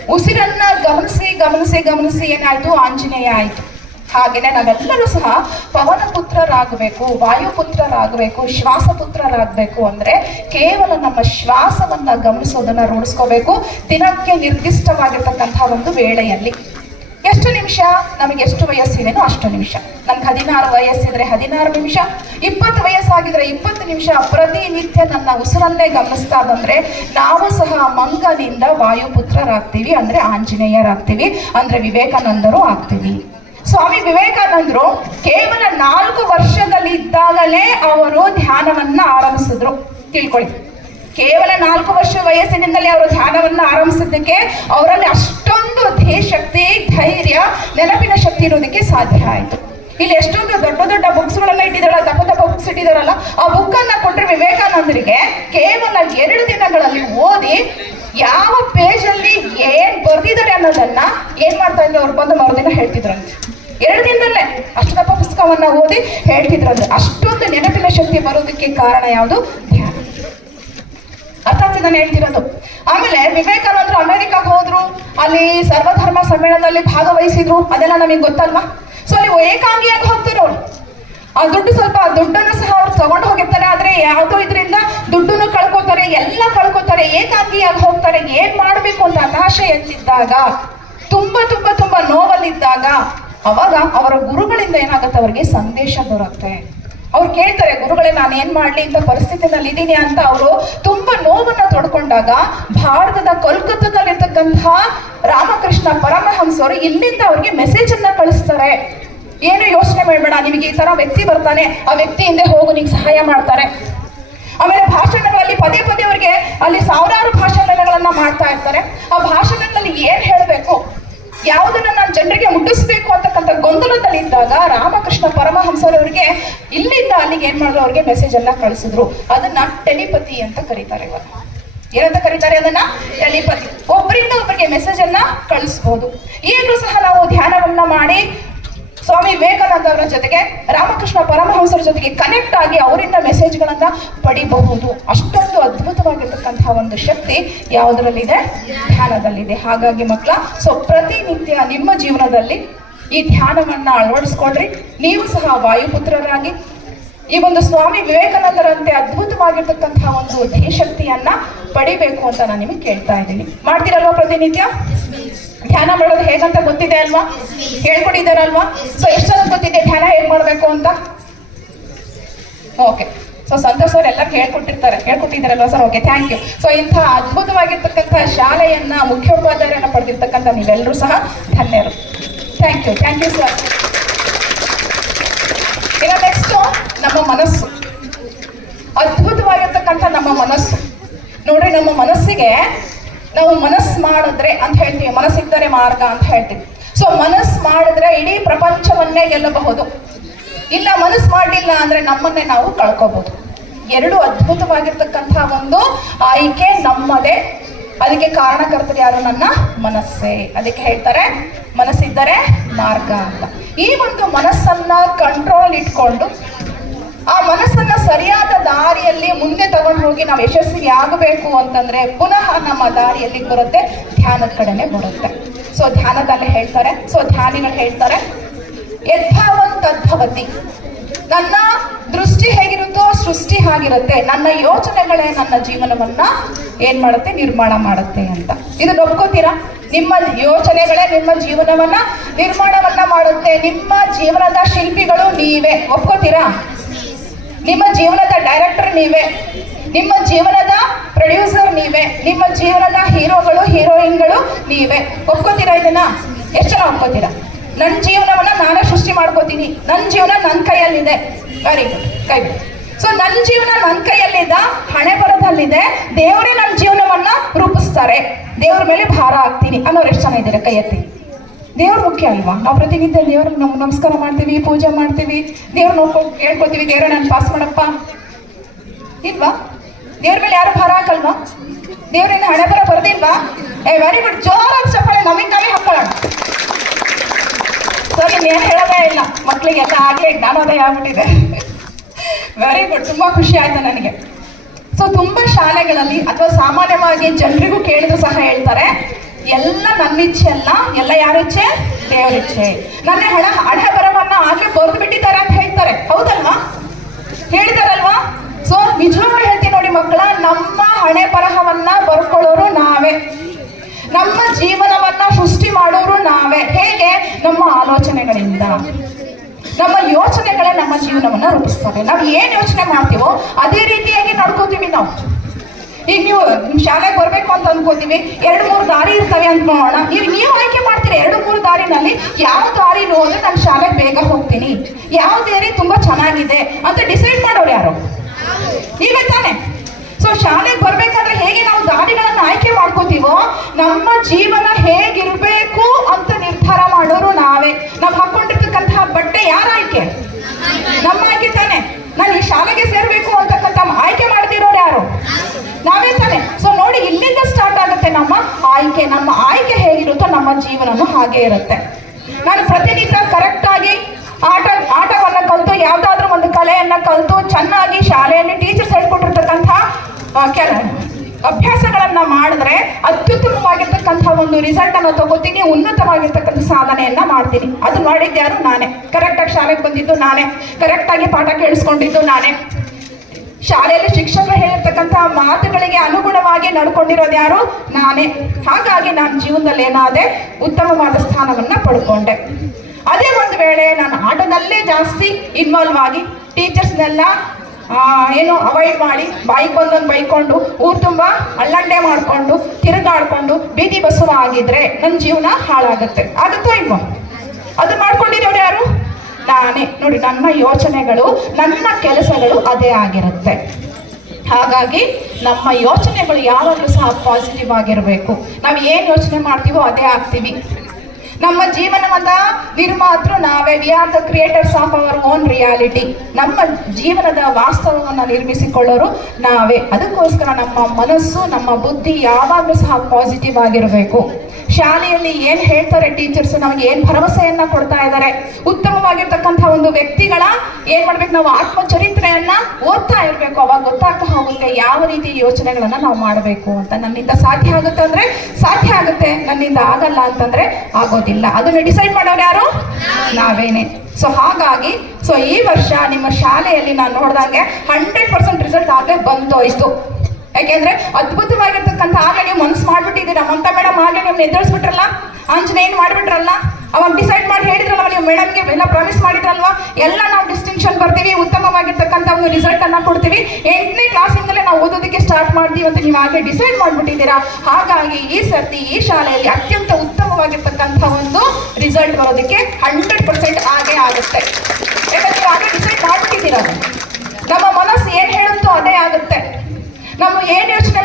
ಉಸಿರನ್ನ ಗಮನಿಸಿ ಗಮನಿಸಿ ಗಮನಿಸಿ ಏನಾಯ್ತು? ಆಂಜನೇಯ ಆಯ್ತು. ಹಾಗೇನೆ ನಾವೆಲ್ಲರೂ ಸಹ ಪವನ ಪುತ್ರರಾಗಬೇಕು ವಾಯುಪುತ್ರರಾಗಬೇಕು, ಶ್ವಾಸಪುತ್ರರಾಗಬೇಕು ಅಂದ್ರೆ ಕೇವಲ ನಮ್ಮ ಶ್ವಾಸವನ್ನು ಗಮನಿಸೋದನ್ನ ರೂಢಿಸ್ಕೋಬೇಕು. ದಿನಕ್ಕೆ ನಿರ್ದಿಷ್ಟವಾಗಿರ್ತಕ್ಕಂಥ ಒಂದು ವೇಳೆಯಲ್ಲಿ. ಎಷ್ಟು ನಿಮಿಷ? ನಮಗೆ ಎಷ್ಟು ವಯಸ್ಸಿದೆನೋ ಅಷ್ಟು ನಿಮಿಷ. ನಮ್ಗೆ ಹದಿನಾರು ವಯಸ್ಸಿದ್ರೆ ಹದಿನಾರು ನಿಮಿಷ. ಇಪ್ಪತ್ತು ವಯಸ್ಸಾಗಿದ್ರೆ ಇಪ್ಪತ್ತು ನಿಮಿಷ ಪ್ರತಿನಿತ್ಯ ನನ್ನ ಉಸಿರನ್ನೇ ಗಮನಿಸ್ತಾ ಬಂದ್ರೆ ನಾವು ಸಹ ಮಂಗನಿಂದ ವಾಯುಪುತ್ರರಾಗ್ತೀವಿ, ಅಂದ್ರೆ ಆಂಜನೇಯರಾಗ್ತೀವಿ, ಅಂದ್ರೆ ವಿವೇಕಾನಂದರು ಆಗ್ತೀವಿ. ಸ್ವಾಮಿ ವಿವೇಕಾನಂದರು ಕೇವಲ ನಾಲ್ಕು ವರ್ಷದಲ್ಲಿ ಇದ್ದಾಗಲೇ ಅವರು ಧ್ಯಾನವನ್ನ ಆರಂಭಿಸಿದ್ರು. ತಿಳ್ಕೊಳ್ಳಿ. ಕೇವಲ ನಾಲ್ಕು ವರ್ಷ ವಯಸ್ಸಿನಿಂದಲೇ ಅವರು ಧ್ಯಾನವನ್ನು ಆರಂಭಿಸಿದ್ದಕ್ಕೆ ಅವರಲ್ಲಿ ಅಷ್ಟೊಂದು ದೇಶಕ್ತಿ ಧೈರ್ಯ, ನೆನಪಿನ ಶಕ್ತಿ ಇರೋದಕ್ಕೆ ಸಾಧ್ಯ ಆಯಿತು. ಇಲ್ಲಿ ಎಷ್ಟೊಂದು ದೊಡ್ಡ ದೊಡ್ಡ ಬುಕ್ಸ್ಗಳೆಲ್ಲ ಇಟ್ಟಿದಾರಲ್ಲ, ದಪ್ಪ ದಪ್ಪ ಬುಕ್ಸ್ ಇಟ್ಟಿದಾರಲ್ಲ, ಆ ಬುಕ್ಕನ್ನು ಕೊಟ್ಟರೆ ವಿವೇಕಾನಂದರಿಗೆ ಕೇವಲ ಎರಡು ದಿನಗಳಲ್ಲಿ ಓದಿ ಯಾವ ಪೇಜಲ್ಲಿ ಏನು ಬರೆದಿದ್ದಾರೆ ಅನ್ನೋದನ್ನು ಏನು ಮಾಡ್ತಾ ಇದ್ರು ಅವ್ರು ಬಂದು ಮರುದಿನ ಹೇಳ್ತಿದ್ರಂತೆ ಎರಡು ದಿನದಲ್ಲೇ ಅಷ್ಟು ದಪ್ಪ ಪುಸ್ತಕವನ್ನ ಓದಿ ಹೇಳ್ತಿದ್ರಂದ್ರೆ ಅಷ್ಟೊಂದು ನೆನಪಿನ ಶಕ್ತಿ ಬರೋದಕ್ಕೆ ಕಾರಣ ಯಾವುದು? ಧ್ಯಾನ. ಅರ್ಥ ನಾನು ಹೇಳ್ತಿರೋದು. ಆಮೇಲೆ ವಿವೇಕಾನಂದರು ಅಮೆರಿಕಾಗೆ ಹೋದ್ರು, ಅಲ್ಲಿ ಸರ್ವಧರ್ಮ ಸಮ್ಮೇಳನದಲ್ಲಿ ಭಾಗವಹಿಸಿದ್ರು, ಅದೆಲ್ಲ ನಮಗೆ ಗೊತ್ತಲ್ವಾ? ಸೊ ನೀವು ಏಕಾಂಗಿಯಾಗಿ ಹೋಗ್ತಿರೋ ಆ ದುಡ್ಡು ಸ್ವಲ್ಪ ದುಡ್ಡನ್ನು ಸಹ ಅವ್ರು ತಗೊಂಡು ಹೋಗಿರ್ತಾರೆ, ಆದ್ರೆ ಯಾವುದೋ ಇದರಿಂದ ದುಡ್ಡನ್ನು ಕಳ್ಕೊತಾರೆ, ಎಲ್ಲ ಕಳ್ಕೊತಾರೆ, ಏಕಾಂಗಿಯಾಗಿ ಹೋಗ್ತಾರೆ, ಏನ್ ಮಾಡಬೇಕು ಅಂತ ಹತಾಶೆ ಎತ್ತಿದ್ದಾಗ ತುಂಬಾ ತುಂಬಾ ತುಂಬಾ ನೋವಲ್ಲಿದ್ದಾಗ ಅವಾಗ ಅವರ ಗುರುಗಳಿಂದ ಏನಾಗುತ್ತೆ? ಅವರಿಗೆ ಸಂದೇಶ ಬರುತ್ತೆ. ಅವ್ರು ಕೇಳ್ತಾರೆ, ಗುರುಗಳೇ, ನಾನು ಏನ್ ಮಾಡ್ಲಿ? ಅಂತ ಪರಿಸ್ಥಿತಿನಲ್ಲಿ ಇದ್ದೀನಿ ಅಂತ. ಅವರು ತುಂಬಾ ನೋವನ್ನ ತೊಡ್ಕೊಂಡಾಗ ಭಾರತದ ಕೋಲ್ಕತ್ತಾದಲ್ಲಿರ್ತಕ್ಕಂತಹ ರಾಮಕೃಷ್ಣ ಪರಮಹಂಸರು ಇಲ್ಲಿಂದ ಅವ್ರಿಗೆ ಮೆಸೇಜ್ ಅನ್ನ ಕಳಿಸ್ತಾರೆ. ಏನು ಯೋಚನೆ ಮಾಡಬೇಡ, ನಿಮಗೆ ಈ ತರ ವ್ಯಕ್ತಿ ಬರ್ತಾನೆ, ಆ ವ್ಯಕ್ತಿ ಹಿಂದೆ ಹೋಗು, ನಿಂಗೆ ಸಹಾಯ ಮಾಡ್ತಾರೆ. ಆಮೇಲೆ ಭಾಷಣಗಳಲ್ಲಿ ಪದೇ ಪದೇ ಅವರಿಗೆ ಅಲ್ಲಿ ಸಾವಿರಾರು ಭಾಷಣಗಳನ್ನ ಮಾಡ್ತಾ ಇರ್ತಾರೆ. ಆ ಭಾಷಣಗಳಲ್ಲಿ ಏನ್ ಹೇಳಬೇಕು? ಯಾವುದನ್ನ ನಾನು ಜನರಿಗೆ ಮುಟ್ಟಿಸ್ಬೇಕು ಅಂತಕ್ಕಂಥ ಗೊಂದಲದಲ್ಲಿದ್ದಾಗ ರಾಮಕೃಷ್ಣ ಪರಮಹಂಸರವರಿಗೆ ಇಲ್ಲಿಂದ ಅಲ್ಲಿಗೆ ಏನ್ ಮಾಡಿದ್ರು ಅವ್ರಿಗೆ ಮೆಸೇಜ್ ಎಲ್ಲ ಕಳಿಸಿದ್ರು. ಅದನ್ನ ಟೆಲಿಪತಿ ಅಂತ ಕರೀತಾರೆ ಇವಾಗ. ಏನಂತ ಕರೀತಾರೆ ಅದನ್ನ? ಟೆಲಿಪತಿ. ಒಬ್ಬರಿಂದ ಒಬ್ಬರಿಗೆ ಮೆಸೇಜ್ ಅನ್ನ ಕಳಿಸ್ಬೋದು. ಈಗಲೂ ಸಹ ನಾವು ಧ್ಯಾನವನ್ನ ಮಾಡಿ ಸ್ವಾಮಿ ವಿವೇಕಾನಂದ ಅವರ ಜೊತೆಗೆ, ರಾಮಕೃಷ್ಣ ಪರಮಹಂಸರ ಜೊತೆಗೆ ಕನೆಕ್ಟ್ ಆಗಿ ಅವರಿಂದ ಮೆಸೇಜ್ಗಳನ್ನ ಪಡಿಬಹುದು. ಅಷ್ಟೊಂದು ಅದ್ಭುತವಾಗಿರ್ತಕ್ಕಂತಹ ಒಂದು ಶಕ್ತಿ ಯಾವುದರಲ್ಲಿದೆ? ಧ್ಯಾನದಲ್ಲಿದೆ. ಹಾಗಾಗಿ ಮಕ್ಕಳ ಸೊ ಪ್ರತಿನಿತ್ಯ ನಿಮ್ಮ ಜೀವನದಲ್ಲಿ ಈ ಧ್ಯಾನವನ್ನು ಅಳವಡಿಸ್ಕೊಳ್ರಿ ನೀವು ಸಹ ವಾಯುಪುತ್ರರಾಗಿ ಈ ಒಂದು ಸ್ವಾಮಿ ವಿವೇಕಾನಂದರಂತೆ ಅದ್ಭುತವಾಗಿರ್ತಕ್ಕಂತಹ ಒಂದು ಧೀಶಕ್ತಿಯನ್ನ ಪಡಿಬೇಕು ಅಂತ ನಾನು ನಿಮಗೆ ಕೇಳ್ತಾ ಇದ್ದೀನಿ. ಮಾಡ್ತೀರಲ್ವಾ ಪ್ರತಿನಿತ್ಯ? ಧ್ಯಾನ ಮಾಡೋದು ಹೇಗಂತ ಗೊತ್ತಿದೆ ಅಲ್ವಾ? ಹೇಳ್ಕೊಟ್ಟಿದ್ದಾರಲ್ವಾ? ಸೊ ಎಷ್ಟು ಜನ ಗೊತ್ತಿದೆ ಧ್ಯಾನ ಹೇಗೆ ಮಾಡಬೇಕು ಅಂತ? ಓಕೆ ಸೊ ಸಂತೋಷ್ ಸರ್ ಎಲ್ಲ ಹೇಳ್ಕೊಟ್ಟಿರ್ತಾರೆ ಹೇಳ್ಕೊಟ್ಟಿದ್ದಾರಲ್ವಾ sir? Okay thank you so ಇಂಥ ಅದ್ಭುತವಾಗಿರ್ತಕ್ಕಂಥ ಶಾಲೆಯನ್ನ ಮುಖ್ಯೋಪಾಧ್ಯಾಯರನ್ನ ಪಡೆದಿರ್ತಕ್ಕಂಥ ನೀವೆಲ್ಲರೂ ಸಹ ಧನ್ಯರು. Thank you thank you sir ಇನ್ನು ನೆಕ್ಸ್ಟು ನಮ್ಮ ಮನಸ್ಸು. ಅದ್ಭುತವಾಗಿರ್ತಕ್ಕಂಥ ನಮ್ಮ ಮನಸ್ಸು. ನೋಡ್ರಿ, ನಮ್ಮ ಮನಸ್ಸಿಗೆ ನಾವು ಮನಸ್ಸು ಮಾಡಿದ್ರೆ ಅಂತ ಹೇಳ್ತೀವಿ. ಮನಸ್ಸಿದ್ದರೆ ಮಾರ್ಗ ಅಂತ ಹೇಳ್ತೀವಿ. ಸೊ ಮನಸ್ಸು ಮಾಡಿದ್ರೆ ಇಡೀ ಪ್ರಪಂಚವನ್ನೇ ಗೆಲ್ಲಬಹುದು. ಇಲ್ಲ, ಮನಸ್ಸು ಮಾಡಲಿಲ್ಲ ಅಂದ್ರೆ ನಮ್ಮನ್ನೇ ನಾವು ಕಳ್ಕೋಬಹುದು. ಎರಡು ಅದ್ಭುತವಾಗಿರ್ತಕ್ಕಂಥ ಒಂದು ಆಯ್ಕೆ ನಮ್ಮದೇ. ಅದಕ್ಕೆ ಕಾರಣಕರ್ತರು ಯಾರು? ನನ್ನ ಮನಸ್ಸೇ. ಅದಕ್ಕೆ ಹೇಳ್ತಾರೆ, ಮನಸ್ಸಿದ್ದರೆ ಮಾರ್ಗ ಅಂತ. ಈ ಒಂದು ಮನಸ್ಸನ್ನ ಕಂಟ್ರೋಲ್ ಇಟ್ಕೊಂಡು, ಆ ಮನಸ್ಸನ್ನ ಸರಿಯಾದ ದಾರಿಯಲ್ಲಿ ಮುಂದೆ ತಗೊಂಡು ಹೋಗಿ ನಾವು ಯಶಸ್ವಿ ಆಗಬೇಕು ಅಂತಂದ್ರೆ ಪುನಃ ನಮ್ಮ ದಾರಿಯಲ್ಲಿ ಬರುತ್ತೆ, ಧ್ಯಾನದ ಕಡೆನೆ ಬರುತ್ತೆ. ಸೊ ಧ್ಯಾನದಲ್ಲೇ ಹೇಳ್ತಾರೆ ಸೊ ಧ್ಯಾನಿಗಳು ಹೇಳ್ತಾರೆ ಯಥಾವಂತದ್ಭವತಿ ತದ್ಭವತಿ ನನ್ನ ದೃಷ್ಟಿ ಹೇಗಿರುತ್ತೋ ಸೃಷ್ಟಿ ಹಾಗಿರುತ್ತೆ. ನನ್ನ ಯೋಚನೆಗಳೇ ನನ್ನ ಜೀವನವನ್ನ ಏನ್ ಮಾಡುತ್ತೆ? ನಿರ್ಮಾಣ ಮಾಡುತ್ತೆ ಅಂತ. ಇದು ಒಪ್ಕೋತೀರಾ ನಿಮ್ಮ ಯೋಚನೆಗಳೇ ನಿಮ್ಮ ಜೀವನವನ್ನ ನಿರ್ಮಾಣವನ್ನ ಮಾಡುತ್ತೆ. ನಿಮ್ಮ ಜೀವನದ ಶಿಲ್ಪಿಗಳು ನೀವೇ. ಒಪ್ಕೋತೀರಾ? ನಿಮ್ಮ ಜೀವನದ ಡೈರೆಕ್ಟರ್ ನೀವೇ. ನಿಮ್ಮ ಜೀವನದ ಪ್ರೊಡ್ಯೂಸರ್ ನೀವೇ. ನಿಮ್ಮ ಜೀವನದ ಹೀರೋಗಳು ಹೀರೋಯಿನ್ಗಳು ನೀವೇ. ಒಪ್ಕೋತೀರಾ ಇದನ್ನ? ಎಷ್ಟು ಜನ ಒಪ್ಕೋತೀರಾ? ನನ್ನ ಜೀವನವನ್ನ ನಾನೇ ಸೃಷ್ಟಿ ಮಾಡ್ಕೋತೀನಿ. ನನ್ನ ಜೀವನ ನನ್ನ ಕೈಯಲ್ಲಿದೆ. ವೆರಿ ಗುಡ್ ಕೈ ಸೊ ನನ್ನ ಜೀವನ ನನ್ನ ಕೈಯಲ್ಲಿದ್ದ, ಹಣೆ ಬರದಲ್ಲಿದೆ. ದೇವರೇ ನನ್ನ ಜೀವನವನ್ನ ರೂಪಿಸ್ತಾರೆ. ದೇವ್ರ ಮೇಲೆ ಭಾರ ಆಗ್ತೀನಿ ಅನ್ನೋರು ಎಷ್ಟು ಜನ ಇದ್ದಾರೆ? ಕೈ ಎತ್ತಿ. ದೇವ್ರು ಮುಖ್ಯ ಅಲ್ವಾ? ನಾವು ಪ್ರತಿನಿತ್ಯ ದೇವ್ರಿಗೆ ನಮ್, ನಮಸ್ಕಾರ ಮಾಡ್ತೀವಿ, ಪೂಜೆ ಮಾಡ್ತೀವಿ. ದೇವ್ರ ನೋಡ್ಕೊ, ಹೇಳ್ಕೊತೀವಿ, ದೇವ್ರ ನಾನು ಪಾಸ್ ಮಾಡಪ್ಪ. ಇಲ್ವಾ? ದೇವ್ರ ಮೇಲೆ ಯಾರು ಭಾರ ಹಾಕಲ್ವಾ? ದೇವ್ರಿಂದ ಹಣೆ ಬರ ಬರೋದಿಲ್ವಾ ಏ ವೆರಿ ಗುಡ್ ಜೋರಾಗಿ ಚಪ್ಪಾಳೆ. ನಮಗೆ ಕಮ್ಮಿ ಹಾಕೊಳ್ಳೋಣ. ಸರಿ ಏನು ಹೇಳೋದೇ ಇಲ್ಲ. ಮಕ್ಕಳಿಗೆಲ್ಲ ಹಾಗೆ ಜ್ಞಾನೋದಯ ಆಗ್ಬಿಟ್ಟಿದೆ. ವೆರಿ ಗುಡ್ ತುಂಬ ಖುಷಿ ಆಯ್ತು ನನಗೆ. ಸೊ ತುಂಬ ಶಾಲೆಗಳಲ್ಲಿ ಅಥವಾ ಸಾಮಾನ್ಯವಾಗಿ ಜನರಿಗೂ ಕೇಳಿದ್ರು ಸಹ ಹೇಳ್ತಾರೆ, ಎಲ್ಲ ನನ್ನ ಇಚ್ಛೆ ಅಲ್ಲ, ಎಲ್ಲ ಯಾರ ಇಚ್ಛೆ? ದೇವರ ಇಚ್ಛೆ. ನನ್ನ ಹಣ ಹಣ ಬರವನ್ನ ಆಗ್ಲೇ ಬರೆದು ಬಿಟ್ಟಿದ್ದಾರೆ ಅಂತ ಹೇಳ್ತಾರೆ. ಹೌದಲ್ವಾ? ಹೇಳಿದಾರಲ್ವಾ? ಸೊ ನಿಜವಾಗ್ಲೂ ಹೇಳ್ತೀನಿ ನೋಡಿ ಮಕ್ಕಳ, ನಮ್ಮ ಹಣೆ ಬರಹವನ್ನ ಬರ್ಕೊಳ್ಳೋರು ನಾವೇ. ನಮ್ಮ ಜೀವನವನ್ನ ಸೃಷ್ಟಿ ಮಾಡೋರು ನಾವೇ. ಹೇಗೆ? ನಮ್ಮ ಆಲೋಚನೆಗಳಿಂದ. ನಮ್ಮ ಯೋಚನೆಗಳೇ ನಮ್ಮ ಜೀವನವನ್ನ ರೂಪಿಸ್ತವೆ ನಾವು ಏನ್ ಯೋಚನೆ ಮಾಡ್ತೀವೋ ಅದೇ ರೀತಿಯಾಗಿ ನಡ್ಕೋತೀವಿ ನಾವು. ಈಗ ನೀವು, ನಿಮ್ ಶಾಲೆಗೆ ಬರ್ಬೇಕು ಅಂತ ಅನ್ಕೋತೀವಿ. ಎರಡು, ಮೂರು ದಾರಿ ಇರ್ತವೆ ಅಂತ ನೋಡೋಣ. ಈಗ ನೀವು ಆಯ್ಕೆ ಮಾಡ್ತೀರಿ ಎರಡು, ಮೂರು ದಾರಿನಲ್ಲಿ? ಯಾವ ದಾರಿ ಹೋದ್ರೆ ನಾನು ಶಾಲೆಗೆ ಬೇಗ ಹೋಗ್ತೀನಿ. ಯಾವ ದಾರಿ ತುಂಬಾ ಚೆನ್ನಾಗಿದೆ ಅಂತ ಡಿಸೈಡ್ ಮಾಡೋರು ಯಾರು? ನೀವೇ ತಾನೆ. ಸೊ ಶಾಲೆಗೆ ಬರ್ಬೇಕಾದ್ರೆ ಹೇಗೆ ನಾವು ದಾರಿಗಳನ್ನ ಆಯ್ಕೆ ಮಾಡ್ಕೋತೀವೋ, ನಮ್ಮ ಜೀವನ ಹೇಗಿರ್ಬೇಕು ಅಂತ ನಿರ್ಧಾರ ಮಾಡೋರು ನಾವೇ. ನಾವು ಹಾಕೊಂಡಿರ್ತಕ್ಕಂತಹ ಬಟ್ಟೆ ಯಾರ ಆಯ್ಕೆ? ನಮ್ಮ ಆಯ್ಕೆ ತಾನೆ. ನಾನು ಈ ಶಾಲೆಗೆ ಸೇರ್ಬೇಕು ಅಂತಕ್ಕಂಥ ಆಯ್ಕೆ ಮಾಡ್ತಿರೋರು ಯಾರು? ನಾವೇ ತಾನೆ. ಸೊ ನೋಡಿ, ಇಲ್ಲಿಂದ ಸ್ಟಾರ್ಟ್ ಆಗುತ್ತೆ ನಮ್ಮ ಆಯ್ಕೆ. ನಮ್ಮ ಆಯ್ಕೆ ಹೇಗಿರುತ್ತೋ ನಮ್ಮ ಜೀವನನೂ ಹಾಗೆ ಇರುತ್ತೆ. ನಾನು ಪ್ರತಿನಿತ್ಯ ಕರೆಕ್ಟಾಗಿ ಆಟ ಆಟವನ್ನು ಕಲಿತು, ಯಾವುದಾದ್ರೂ ಒಂದು ಕಲೆಯನ್ನು ಕಲಿತು, ಚೆನ್ನಾಗಿ ಶಾಲೆಯಲ್ಲಿ ಟೀಚರ್ಸ್ ಹೇಳ್ಕೊಟ್ಟಿರ್ತಕ್ಕಂಥ ಕೆಲ ಅಭ್ಯಾಸಗಳನ್ನು ಮಾಡಿದ್ರೆ ಅತ್ಯುತ್ತಮವಾಗಿರ್ತಕ್ಕಂಥ ಒಂದು ರಿಸಲ್ಟ್ ಅನ್ನು ತಗೋತೀನಿ, ಉನ್ನತವಾಗಿರ್ತಕ್ಕಂಥ ಸಾಧನೆಯನ್ನ ಮಾಡ್ತೀನಿ. ಅದು ಮಾಡಿದ್ಯಾರು ನಾನೇ. ಕರೆಕ್ಟಾಗಿ ಶಾಲೆಗೆ ಬಂದಿದ್ದು ನಾನೇ. ಕರೆಕ್ಟಾಗಿ ಪಾಠ ಕೇಳಿಸ್ಕೊಂಡಿದ್ದು ನಾನೇ. ಶಾಲೆಯಲ್ಲಿ ಶಿಕ್ಷಕರು ಹೇಳಿರ್ತಕ್ಕಂಥ ಮಾತುಗಳಿಗೆ ಅನುಗುಣವಾಗಿ ನಡ್ಕೊಂಡಿರೋದು ಯಾರು? ನಾನೇ. ಹಾಗಾಗಿ ನಾನು ಜೀವನದಲ್ಲಿ ಏನಾದೆ ಉತ್ತಮವಾದ ಸ್ಥಾನವನ್ನ ಪಡ್ಕೊಂಡೆ. ಅದೇ ಒಂದು ವೇಳೆ ನಾನು ಆಟದಲ್ಲೇ ಜಾಸ್ತಿ ಇನ್ವಾಲ್ವ್ ಆಗಿ ಟೀಚರ್ಸ್ನೆಲ್ಲ ಏನು ಅವಾಯ್ಡ್ ಮಾಡಿ ಬಾಯಿಗೆ ಬಂದೊಂದು ಬೈಕೊಂಡು, ಊರು ತುಂಬ ಅಲ್ಲಂಡೆ ಮಾಡಿಕೊಂಡು, ತಿರುಗಾಡ್ಕೊಂಡು, ಬೀದಿ ಬಸವ ಆಗಿದ್ರೆ ನನ್ನ ಜೀವನ ಹಾಳಾಗುತ್ತೆ. ಆಗುತ್ತೋ ಇಲ್ವೋ? ಅದು ಮಾಡ್ಕೊಂಡಿರೋರು ಯಾರು? ನಾನೇ. ನೋಡಿ, ನನ್ನ ಯೋಚನೆಗಳು, ನನ್ನ ಕೆಲಸಗಳು ಅದೇ ಆಗಿರುತ್ತೆ. ಹಾಗಾಗಿ ನಮ್ಮ ಯೋಚನೆಗಳು ಯಾವಾಗಲೂ ಸಹ ಪಾಸಿಟಿವ್ ಆಗಿರಬೇಕು. ನಾವು ಏನು ಯೋಚನೆ ಮಾಡ್ತೀವೋ ಅದೇ ಆಗ್ತೀವಿ. ನಮ್ಮ ಜೀವನದ ನಿರ್ಮಾತೃ ನಾವೇ we are the creators of our own reality ನಮ್ಮ ಜೀವನದ ವಾಸ್ತವವನ್ನು ನಿರ್ಮಿಸಿಕೊಳ್ಳೋರು ನಾವೇ. ಅದಕ್ಕೋಸ್ಕರ ನಮ್ಮ ಮನಸ್ಸು, ನಮ್ಮ ಬುದ್ಧಿ ಯಾವಾಗಲೂ ಸಹ ಪಾಸಿಟಿವ್ ಆಗಿರಬೇಕು. ಶಾಲೆಯಲ್ಲಿ ಏನು ಹೇಳ್ತಾರೆ ಟೀಚರ್ಸ್? ನಮಗೆ ಏನು ಭರವಸೆಯನ್ನ ಕೊಡ್ತಾ ಇದ್ದಾರೆ? ಉತ್ತಮವಾಗಿರ್ತಕ್ಕಂಥ ಒಂದು ವ್ಯಕ್ತಿಗಳ ಏನು ಮಾಡ್ಬೇಕು? ನಾವು ಆತ್ಮಚರಿತ್ರೆಯನ್ನು ಓದ್ತಾ ಇರಬೇಕು. ಅವಾಗ ಗೊತ್ತಾಗ್ತಾ ಹೋಗುತ್ತೆ ಯಾವ ರೀತಿ ಯೋಚನೆಗಳನ್ನು ನಾವು ಮಾಡಬೇಕು ಅಂತ. ನನ್ನಿಂದ ಸಾಧ್ಯ ಆಗುತ್ತೆ ಅಂದ್ರೆ ಸಾಧ್ಯ ಆಗುತ್ತೆ. ನನ್ನಿಂದ ಆಗಲ್ಲ ಅಂತಂದ್ರೆ ಆಗೋದಿಲ್ಲ. ಅದನ್ನ ಡಿಸೈಡ್ ಮಾಡೋರು ಯಾರು? ನಾವೇನೆ. ಸೊ ಹಾಗಾಗಿ ಸೊ ಈ ವರ್ಷ ನಿಮ್ಮ ಶಾಲೆಯಲ್ಲಿ ನಾನು ನೋಡ್ದಂಗೆ ಹಂಡ್ರೆಡ್ ಪರ್ಸೆಂಟ್ ರಿಸಲ್ಟ್ ಆಗಲೇ ಬಂದೋಯ್ತು. ಯಾಕೆಂದ್ರೆ ಅದ್ಭುತವಾಗಿರ್ತಕ್ಕಂಥ ಆಗಲೇ ನೀವು ಮನ್ಸು ಮಾಡ್ಬಿಟ್ಟಿದ್ದೀರಾ. ಮಮತ ಮೇಡಮ್ ಆಗಲೇ ನಿಮ್ಮ ಎದುರಿಸ್ಬಿಟ್ರಲ್ಲ? ಆಂಜನೇಯನ್ ಮಾಡ್ಬಿಟ್ರಲ್ಲ? ಅವಾಗ ಡಿಸೈಡ್ ಮಾಡಿ ಹೇಳಿದ್ರಲ್ಲ ನೀವು ಮೇಡಮ್ಗೆ ಎಲ್ಲ ಪ್ರಾಮಿಸ್ ಮಾಡಿದ್ರಲ್ವಾ? ಎಲ್ಲ ನಾವು ಡಿಸ್ಟಿಂಕ್ಷನ್ ಬರ್ತೀವಿ ಉತ್ತಮವಾಗಿರ್ತಕ್ಕಂಥ ಒಂದು ರಿಸಲ್ಟ್ ಅನ್ನ ಕೊಡ್ತೀವಿ. ಎಂಟನೇ ಕ್ಲಾಸಿಂದಲೇ ನಾವು ಓದೋದಕ್ಕೆ ಸ್ಟಾರ್ಟ್ ಮಾಡ್ತೀವಿ ಅಂತ ನೀವು ಹಾಗೆ ಡಿಸೈಡ್ ಮಾಡ್ಬಿಟ್ಟಿದ್ದೀರಾ? ಹಾಗಾಗಿ ಈ ಸರ್ತಿ ಈ ಶಾಲೆಯಲ್ಲಿ ಅತ್ಯಂತ ಉತ್ತಮವಾಗಿರ್ತಕ್ಕಂಥ ಒಂದು ರಿಸಲ್ಟ್ ಬರೋದಕ್ಕೆ ಹಂಡ್ರೆಡ್ ಪರ್ಸೆಂಟ್ ಆಗೇ ಆಗುತ್ತೆ. ಯಾಕಂದ್ರೆ ಆಗಲೇ ಡಿಸೈಡ್ ಮಾಡ್ಬಿಟ್ಟಿದ್ದೀರಾ? ನಮ್ಮ ಮನಸ್ಸು ಏನು ಹೇಳುತ್ತೋ ಅದೇ ಆಗುತ್ತೆ.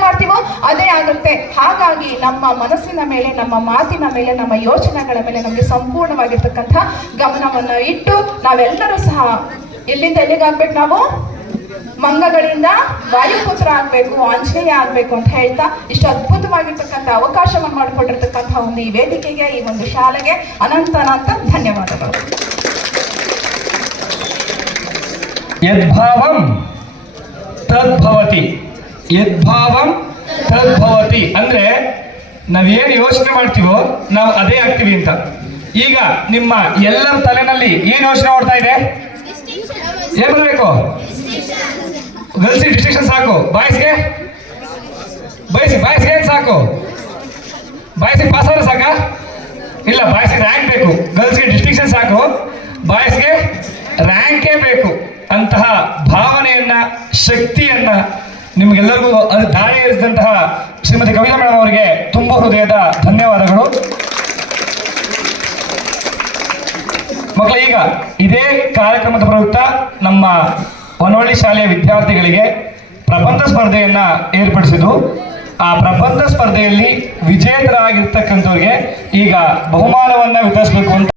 ಮಾಡ್ತೀವೋ ಅದೇ ಆಗುತ್ತೆ. ಹಾಗಾಗಿ ನಮ್ಮ ಮನಸ್ಸಿನ ಮೇಲೆ, ನಮ್ಮ ಮಾತಿನ ಮೇಲೆ, ನಮ್ಮ ಯೋಚನೆಗಳ ಮೇಲೆ ನಮಗೆ ಸಂಪೂರ್ಣವಾಗಿರ್ತಕ್ಕಂಥ ಗಮನವನ್ನು ಇಟ್ಟು ನಾವೆಲ್ಲರೂ ಸಹ ಎಲ್ಲಿಂದ ಎಲ್ಲಿಗಾಗ್ಬೇಕು ನಾವು? ಮಂಗಗಳಿಂದ ವಾಯುಪುತ್ರ ಆಗಬೇಕು, ಆಂಜನೇಯ ಆಗಬೇಕು ಅಂತ ಹೇಳ್ತಾ ಇಷ್ಟು ಅದ್ಭುತವಾಗಿರ್ತಕ್ಕಂಥ ಅವಕಾಶವನ್ನು ಮಾಡಿಕೊಂಡಿರ್ತಕ್ಕಂಥ ಒಂದು ಈ ವೇದಿಕೆಗೆ, ಈ ಒಂದು ಶಾಲೆಗೆ ಅನಂತ ಅನಂತ ಧನ್ಯವಾದಗಳು. ಯದ್ಭಾವಂ ತದ್ಭವತಿ. ಯದ್ಭಾವಂ ತದ್ಭವತಿ. ಅಂದ್ರೆ ನಾವೇನು ಯೋಚನೆ ಮಾಡ್ತೀವೋ ನಾವು ಅದೇ ಆಗ್ತೀವಿ ಅಂತ. ಈಗ ನಿಮ್ಮ ಎಲ್ಲರ ತಲೆನಲ್ಲಿ ಏನು ಯೋಚನೆ ಓಡ್ತಾ ಇದೆ? ಏನ್ ಬರಬೇಕು ಗರ್ಲ್ಸ್ ಡಿಸ್ಟಿಕ್ಷನ್ ಸಾಕು. ಬಾಯ್ಸ್ಗೆ ಬಾಯ್ಸ್ ಬಾಯ್ಸ್ಗೆ ಏನು ಸಾಕು? ಬಾಯ್ಸಿಗೆ ಪಾಸ್ ಆದ್ರೆ ಸಾಕ? ಇಲ್ಲ ಬಾಯ್ಸ್ಗೆ ರ್ಯಾಂಕ್ ಬೇಕು. ಗರ್ಲ್ಸ್ಗೆ ಡಿಸ್ಟಿಕ್ಷನ್ ಸಾಕು. ಬಾಯ್ಸ್ಗೆ ರ್ಯಾಂಕೇ ಬೇಕು. ಅಂತಹ ಭಾವನೆಯನ್ನ, ಶಕ್ತಿಯನ್ನ ನಿಮ್ಗೆಲ್ಲರಿಗೂ ಅದು ದಾರಿ ಏರಿಸಿದಂತಹ ಶ್ರೀಮತಿ ಕವಿತಾ ಮೇಡಮ್ ಅವರಿಗೆ ತುಂಬ ಹೃದಯದ ಧನ್ಯವಾದಗಳು. ಮಕ್ಕಳ, ಈಗ ಇದೇ ಕಾರ್ಯಕ್ರಮದ ಪ್ರಯುಕ್ತ ನಮ್ಮ ಹೊನ್ನೊಳ್ಳಿ ಶಾಲೆಯ ವಿದ್ಯಾರ್ಥಿಗಳಿಗೆ ಪ್ರಬಂಧ ಸ್ಪರ್ಧೆಯನ್ನ ಏರ್ಪಡಿಸಿದ್ದು ಆ ಪ್ರಬಂಧ ಸ್ಪರ್ಧೆಯಲ್ಲಿ ವಿಜೇತರಾಗಿರ್ತಕ್ಕಂಥವ್ರಿಗೆ ಈಗ ಬಹುಮಾನವನ್ನ ವಿತರಿಸಬೇಕು ಅಂತ